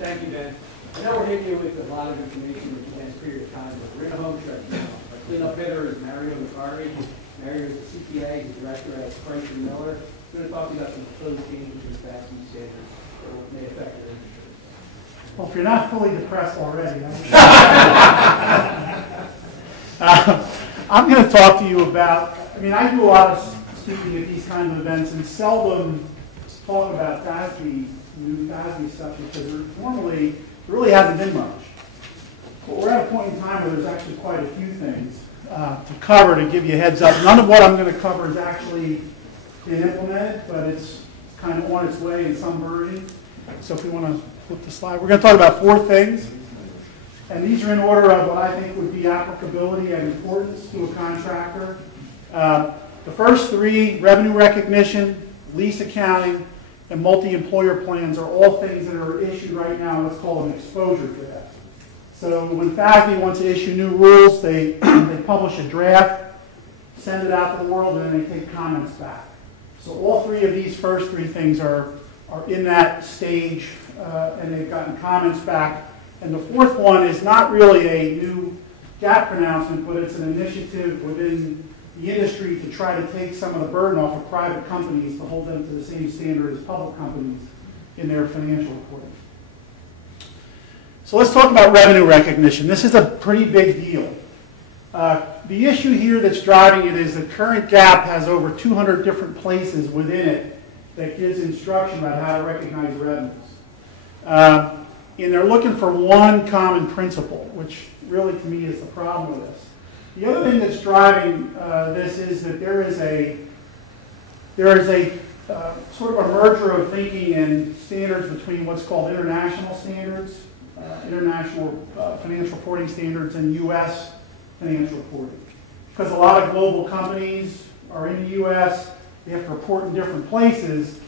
Thank you, Ben. I know we're hitting you with a lot of information in a condensed period of time, but we're in a home stretch now. Our cleanup hitter is Vicari. Mario is the CPA, he's director at Price & Miller. We're going to talk about some proposed changes in FASB standards that may affect your industry. Well, if you're not fully depressed already, I'm going to talk to you about, I do a lot of speaking at these kinds of events and seldom talk about FASB, new FASB stuff, because normally there really hasn't been much. But we're at a point in time where there's actually quite a few things to cover to give you a heads up. None of what I'm going to cover has actually been implemented, but it's kind of on its way in some version. So if we want to flip the slide, we're going to talk about 4 things. And these are in order of what I think would be applicability and importance to a contractor. The first 3, revenue recognition, lease accounting, and multi-employer plans, are all things that are issued right now in what's called an exposure draft. So when FASB wants to issue new rules, they publish a draft, send it out to the world, and then they take comments back. So all 3 of these first 3 things are in that stage, and they've gotten comments back. And the 4th one is not really a new GAAP pronouncement, but it's an initiative within the industry to try to take some of the burden off of private companies to hold them to the same standard as public companies in their financial reporting. So let's talk about revenue recognition. This is a pretty big deal. The issue here that's driving it is that current GAAP has over 200 different places within it that gives instruction about how to recognize revenues. And they're looking for one common principle, which really to me is the problem with this. The other thing that's driving this is that there is a sort of a merger of thinking and standards between what's called international standards, international financial reporting standards, and U.S. financial reporting. Because a lot of global companies are in the U.S., they have to report in different places,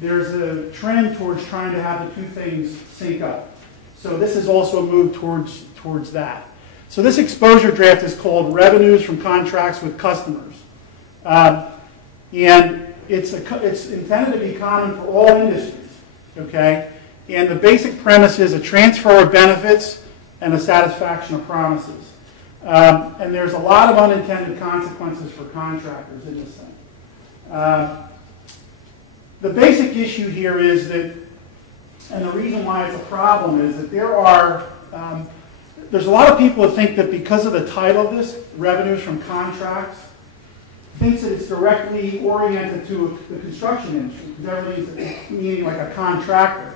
there's a trend towards trying to have the 2 things sync up. So this is also a move towards that. So this exposure draft is called Revenues from Contracts with Customers. And it's intended to be common for all industries, okay? And the basic premise is a transfer of benefits and a satisfaction of promises. And there's a lot of unintended consequences for contractors in this thing. The basic issue here is that, and the reason why it's a problem is that there's a lot of people that think that because of the title of this, revenues from contracts, thinks that it's directly oriented to the construction industry, because everything's meaning like a contractor.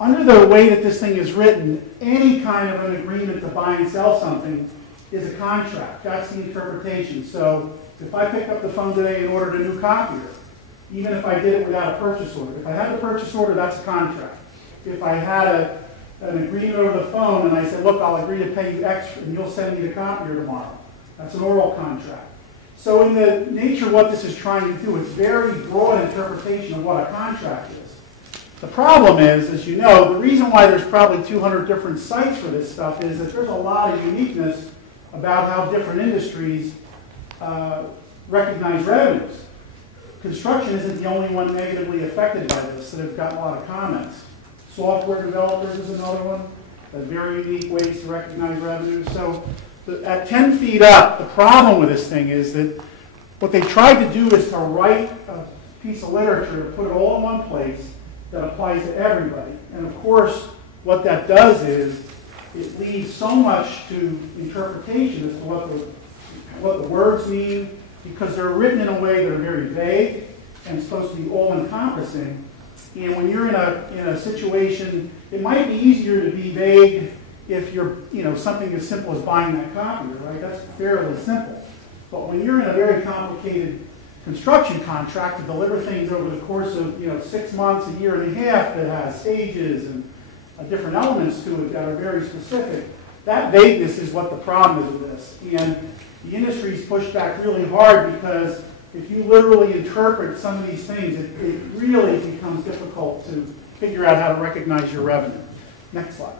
Under the way that this thing is written, any kind of an agreement to buy and sell something is a contract. That's the interpretation. So if I picked up the phone today and ordered a new copier, even if I did it without a purchase order, if I had a purchase order, that's a contract. If I had an agreement over the phone and I said, look, I'll agree to pay you X and you'll send me the copier tomorrow, that's an oral contract. So in the nature of what this is trying to do, it's very broad interpretation of what a contract is. The problem is, as you know, the reason why there's probably 200 different sites for this stuff is that there's a lot of uniqueness about how different industries recognize revenues. Construction isn't the only one negatively affected by this that have gotten a lot of comments. Software developers is another one, that very unique ways to recognize revenues. So at 10 feet up, the problem with this thing is that what they tried to do is to write a piece of literature to put it all in one place that applies to everybody. And of course, what that does is it leaves so much to interpretation as to what the words mean, because they're written in a way that are very vague and supposed to be all-encompassing. And when you're in a situation, it might be easier to be vague if you're, something as simple as buying that copier, right? That's fairly simple. But when you're in a very complicated construction contract to deliver things over the course of, 6 months, a year and a half, that has stages and different elements to it that are very specific, that vagueness is what the problem is with this. And the industry's pushed back really hard because if you literally interpret some of these things, it really becomes difficult to figure out how to recognize your revenue. Next slide.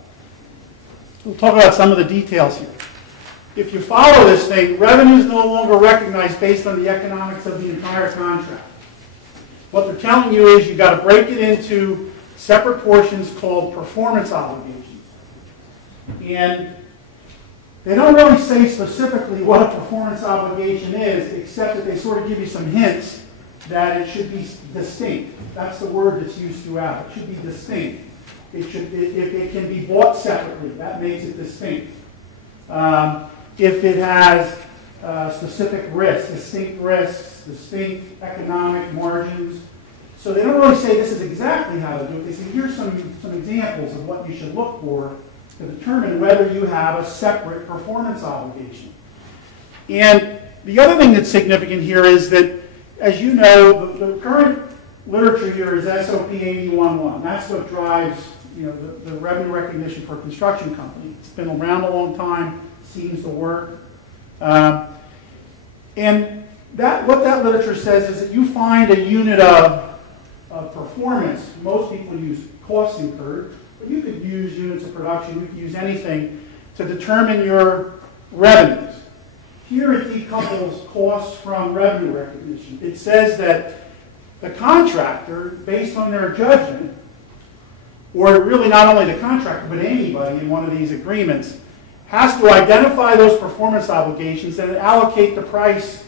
We'll talk about some of the details here. If you follow this thing, revenue is no longer recognized based on the economics of the entire contract. What they're telling you is you've got to break it into separate portions called performance obligations. And they don't really say specifically what a performance obligation is, except that they sort of give you some hints that it should be distinct. That's the word that's used throughout. It should be distinct. If it can be bought separately, that makes it distinct. If it has specific risks, distinct economic margins. So they don't really say this is exactly how to do it. They say here's some examples of what you should look for to determine whether you have a separate performance obligation. And the other thing that's significant here is that, as you know, the current literature here is SOP 81.1. That's what drives, you know, the revenue recognition for a construction company. It's been around a long time, seems to work. And what that literature says is that you find a unit of performance. Most people use costs incurred, but you could use units of production, you could use anything to determine your revenues. Here it decouples costs from revenue recognition. It says that the contractor, based on their judgment, or really not only the contractor, but anybody in one of these agreements, has to identify those performance obligations and allocate the price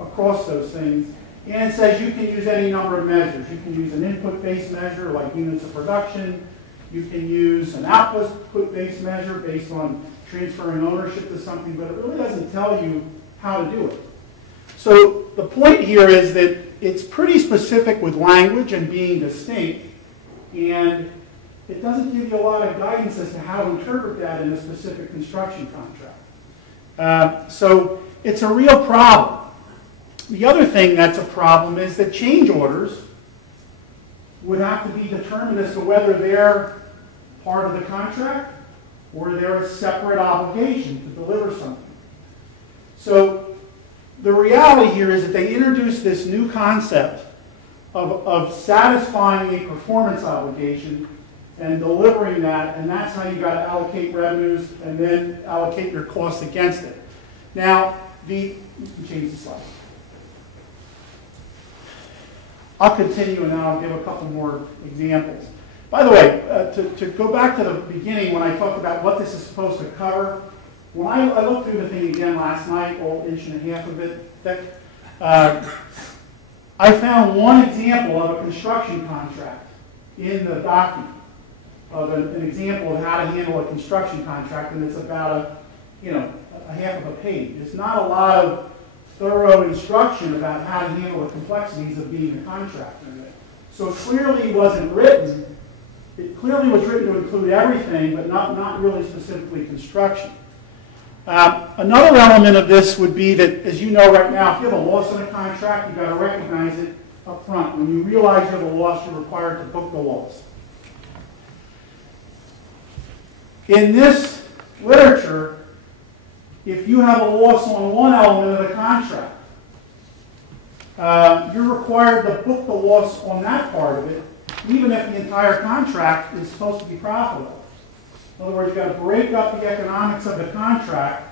across those things. And it says you can use any number of measures. You can use an input-based measure like units of production. You can use an output-based measure based on transferring ownership to something, but it really doesn't tell you how to do it. So the point here is that it's pretty specific with language and being distinct, and it doesn't give you a lot of guidance as to how to interpret that in a specific construction contract. So it's a real problem. The other thing that's a problem is that change orders would have to be determined as to whether they're part of the contract or they're a separate obligation to deliver something. So the reality here is that they introduced this new concept of satisfying a performance obligation and delivering that, and that's how you got to allocate revenues and then allocate your costs against it. Now, you can change the slide. I'll continue and then I'll give a couple more examples. By the way, to go back to the beginning when I talked about what this is supposed to cover, when I looked through the thing again last night, all inch and a half of it, I found one example of a construction contract in the document of an example of how to handle a construction contract, and it's about a half of a page. It's not a lot of thorough instruction about how to handle the complexities of being a contractor. So it clearly wasn't written. It clearly was written to include everything, but not really specifically construction. Another element of this would be that, as you know right now, if you have a loss in a contract, you've got to recognize it up front. When you realize you have a loss, you're required to book the loss. In this literature, if you have a loss on one element of the contract, you're required to book the loss on that part of it, even if the entire contract is supposed to be profitable. In other words, you've got to break up the economics of the contract,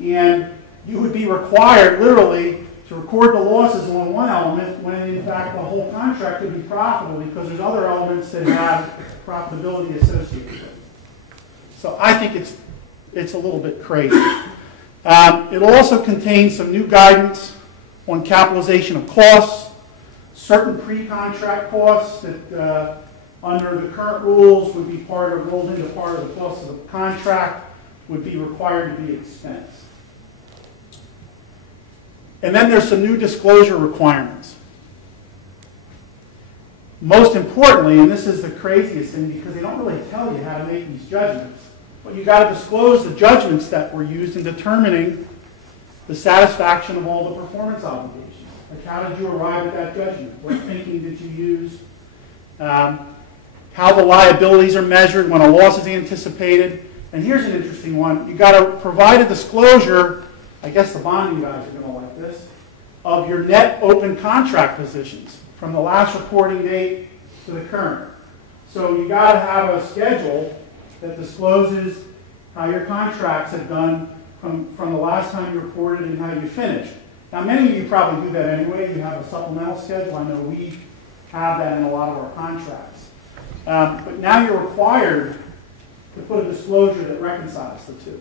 and you would be required, literally, to record the losses on one element when, in fact, the whole contract could be profitable because there's other elements that have profitability associated with it. So I think it's a little bit crazy. It also contains some new guidance on capitalization of costs, certain pre-contract costs that under the current rules would be rolled into part of the cost of the contract, would be required to be expensed. And then there's some new disclosure requirements. Most importantly, and this is the craziest thing because they don't really tell you how to make these judgments, but you got to disclose the judgments that were used in determining the satisfaction of all the performance obligations. Like, how did you arrive at that judgment? What thinking did you use? How the liabilities are measured when a loss is anticipated. And here's an interesting one. You got to provide a disclosure, I guess the bonding guys are going to like this, of your net open contract positions from the last reporting date to the current. So you got to have a schedule that discloses how your contracts have done from the last time you reported and how you finished. Now, many of you probably do that anyway. You have a supplemental schedule. I know we have that in a lot of our contracts. But now you're required to put a disclosure that reconciles the two.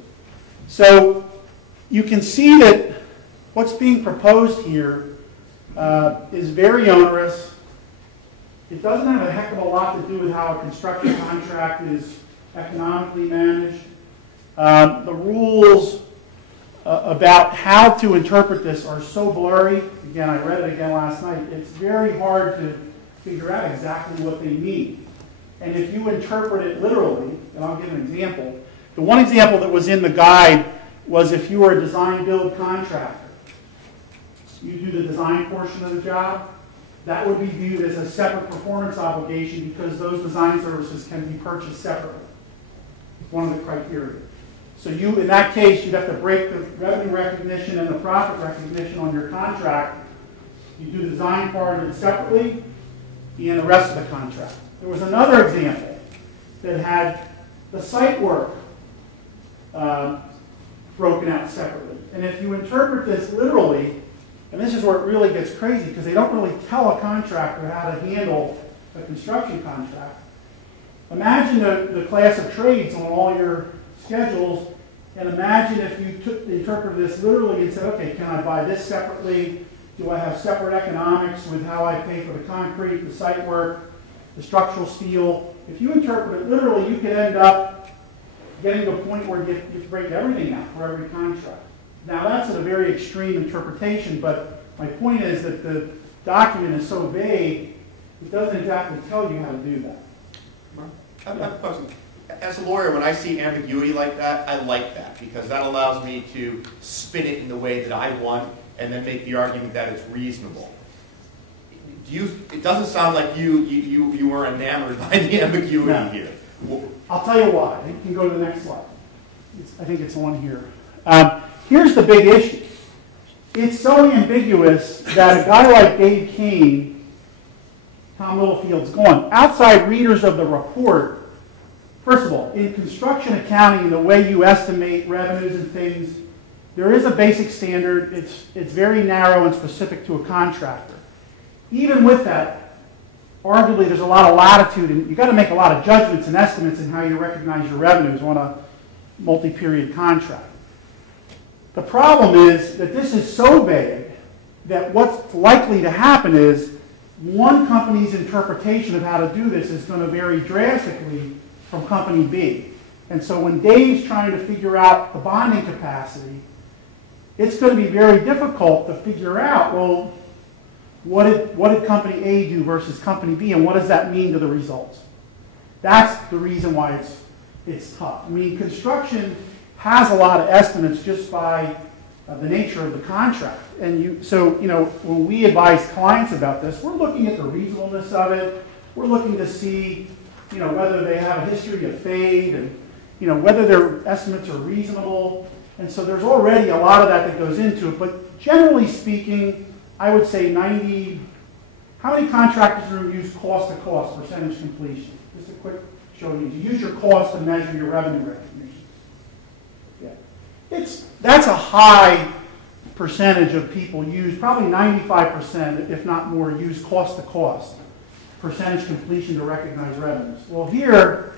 So you can see that what's being proposed here is very onerous. It doesn't have a heck of a lot to do with how a construction contract is economically managed. The rules about how to interpret this are so blurry. Again, I read it again last night. It's very hard to figure out exactly what they mean. And if you interpret it literally, and I'll give an example. The one example that was in the guide was if you were a design-build contractor. You do the design portion of the job. That would be viewed as a separate performance obligation because those design services can be purchased separately. It's one of the criteria. So you, in that case, you'd have to break the revenue recognition and the profit recognition on your contract. You do the design part of it separately and the rest of the contract. There was another example that had the site work broken out separately. And if you interpret this literally, and this is where it really gets crazy because they don't really tell a contractor how to handle a construction contract. Imagine the class of trades on all your schedules, and imagine if you interpreted this literally and said, okay, can I buy this separately? Do I have separate economics with how I pay for the concrete, the site work, the structural steel? If you interpret it literally, you could end up getting to a point where you have to break everything out for every contract. Now that's a very extreme interpretation, but my point is that the document is so vague, it doesn't exactly tell you how to do that. As a lawyer, when I see ambiguity like that, I like that because that allows me to spin it in the way that I want and then make the argument that it's reasonable. It doesn't sound like you were enamored by the ambiguity here. I'll tell you why. You can go to the next slide. I think it's the one here. Here's the big issue. It's so ambiguous that a guy like Dave Kane, Tom Littlefield's gone. Outside readers of the report, first of all, in construction accounting, the way you estimate revenues and things, there is a basic standard. It's very narrow and specific to a contractor. Even with that, arguably there's a lot of latitude, and you've got to make a lot of judgments and estimates in how you recognize your revenues on a multi-period contract. The problem is that this is so vague that what's likely to happen is one company's interpretation of how to do this is going to vary drastically from company B. And so when Dave's trying to figure out the bonding capacity, it's going to be very difficult to figure out, well, what did company A do versus company B, and what does that mean to the results? That's the reason why it's tough. I mean, construction has a lot of estimates just by the nature of the contract. And so when we advise clients about this, we're looking at the reasonableness of it. We're looking to see, whether they have a history of fade and, whether their estimates are reasonable. And so there's already a lot of that goes into it. But generally speaking, I would say how many contractors are use cost to cost, percentage completion? Just a quick show you. You use your cost to measure your revenue recognition. Yeah. That's a high percentage of people use, probably 95%, if not more, use cost to cost, percentage completion to recognize revenues. Well, here,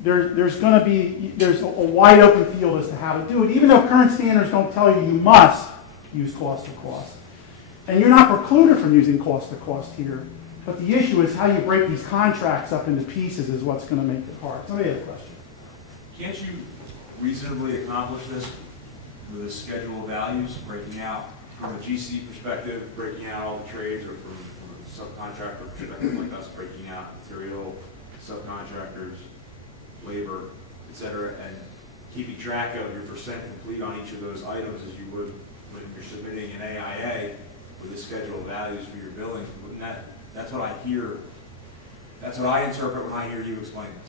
there's a wide open field as to how to do it, even though current standards don't tell you must use cost to cost. And you're not precluded from using cost to cost here, but the issue is how you break these contracts up into pieces is what's going to make it hard. Somebody had a question. Can't you reasonably accomplish this with a schedule of values, breaking out from a GC perspective, breaking out all the trades, or from a subcontractor perspective like us, breaking out material, subcontractors, labor, etc., and keeping track of your percent complete on each of those items as you would when you're submitting an AIA with a schedule of values for your billing? Wouldn't that's what I hear, that's what I interpret when I hear you explain this.